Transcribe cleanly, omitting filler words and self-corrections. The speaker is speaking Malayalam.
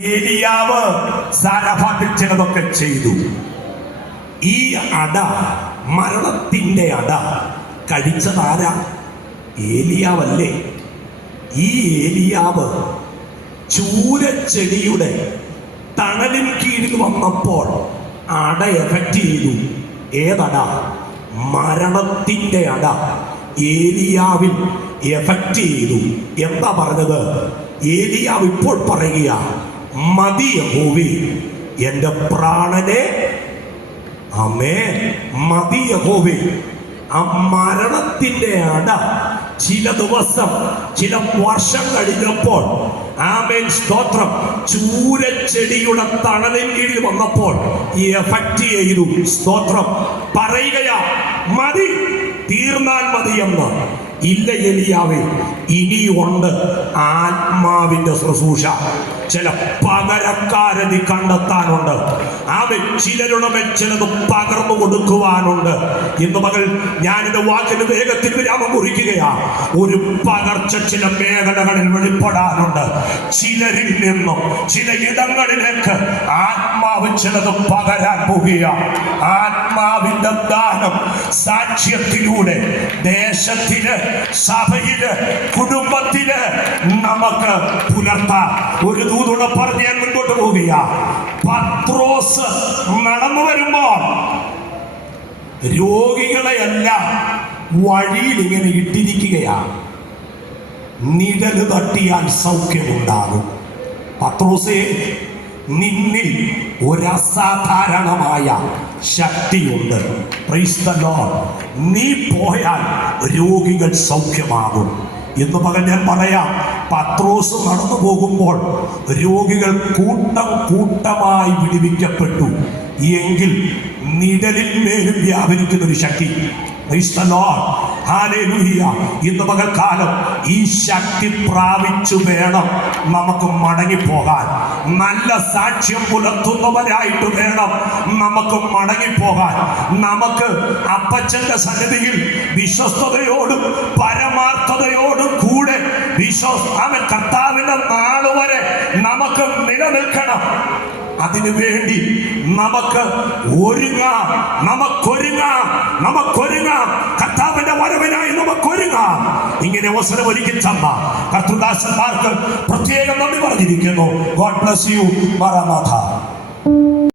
ഏലിയാവ് സാരഫാത്തിൽ ചിലതൊക്കെ ചെയ്തു. ഈ അട, മരണത്തിന്റെ അട കഴിച്ചതാരാ? ഏലിയാവല്ലേ? ഈ ഏലിയാവ് ചൂരച്ചെടിയുടെ തണലിൻ കീഴിൽ വന്നപ്പോൾ അട എഫക്റ്റ് ചെയ്തു. ഏതട? മരണത്തിന്റെ അട ഏലിയാവിൽ എഫക്റ്റ് ചെയ്തു. എന്താ പറഞ്ഞത്? ഏലിയാവ് ഇപ്പോൾ പറയുക, മതി യഹോവേ എന്റെ പ്രാണനെ, ആമേൻ, മതി യഹോവേ. ആ മരണത്തിന്റെ അട ചില ദിവസം, ചില വർഷം കഴിഞ്ഞപ്പോൾ, ആമേൻ, സ്തോത്രം, ചൂരച്ചെടിയുടെ തണലിൻ കീഴിൽ വന്നപ്പോൾ ഈ എഫക്റ്റ് ചെയ്തു. സ്തോത്രം. പറയുകയാ, മതി, തീർന്നാൽ മതിയെന്ന്. ഇല്ല ഏലിയാവേ, ഇനിയുണ്ട് ആത്മാവിന്റെ ശുശ്രൂഷ. ചില പകരക്കാരെ നീ കണ്ടെത്താനുണ്ട്. അവൻ ചിലരുടെ മേൽ ചിലത് പകർന്നു കൊടുക്കുവാനുണ്ട്. ഇന്ന് മകൾ ഞാനിന്റെ വാക്കിന് വേഗത്തിൽ വിരാമം കുറിക്കുകയാ. ഒരു പകർച്ച ചില മേഖലകളിൽ വെളിപ്പെടാനുണ്ട്. ചിലരിൽ നിന്നും ചില ഇടങ്ങളിലേക്ക് ആത്മാവ് ചിലത് പകരാൻ പോകുക. ആത്മാവിന്റെ ദാനം സാക്ഷ്യത്തിലൂടെ ദേശത്തിന്, സഭയില്, കുടുംബത്തില് നമുക്ക് പുലർത്താം. ഒരു ദൂതുള്ള പറഞ്ഞ് ഞാൻ മുൻപോട്ട് പോവുക. പത്രോസ് നടന്നു വരുമ്പോൾ രോഗികളെയെല്ലാം വഴിയിൽ ഇങ്ങനെ ഇട്ടിരിക്കുകയാണ്. നിഴല് തട്ടിയാൽ സൗഖ്യമുണ്ടാകും. പത്രോസേ, നിന്നിൽ ഒരസാധാരണമായ ശക്തിയുണ്ട്. Price the Lord. നീ പോയാൽ രോഗികൾ സൗഖ്യമാകും. ഇന്ന് പകൽ ഞാൻ പറയാം, പത്രോസ് നടന്നു പോകുമ്പോൾ രോഗികൾ കൂട്ടം കൂട്ടമായി വിടുവിക്കപ്പെട്ടു. എങ്കിൽ നിഴലിൽ മേലും വ്യാപരിക്കുന്ന ഒരു ശക്തി. Praise the lord. ഹല്ലേലൂയ. ഇന്ന് പകൽക്കാലം ഈ ശക്തി പ്രാപിച്ചു വേണം നമുക്ക് മടങ്ങിപ്പോകാൻ. നല്ല സാക്ഷ്യം പുലർത്തുന്നവരായിട്ട് വേണം നമുക്ക് മടങ്ങിപ്പോകാൻ. നമുക്ക് അപ്പച്ചന്റെ സന്നിധിയിൽ വിശ്വസ്തയോടും പരമാർത്ഥതയോടും കൂടെ അവൻ കർത്താവിന്റെ നാള് വരെ നമുക്ക് നിലനിൽക്കണം. അതിനുവേണ്ടി നമുക്ക് ഒരുങ്ങാം, നമുക്കൊരുങ്ങാം. കർത്താവിന്റെ വരവിനായി നമുക്കൊരുങ്ങാം. ഇങ്ങനെ അവസരം ഒരുക്കി തന്ന കർത്തൃദാസന്മാർക്ക് പ്രത്യേകം നന്ദി പറഞ്ഞിരിക്കുന്നു. God bless you. മറനാഥ.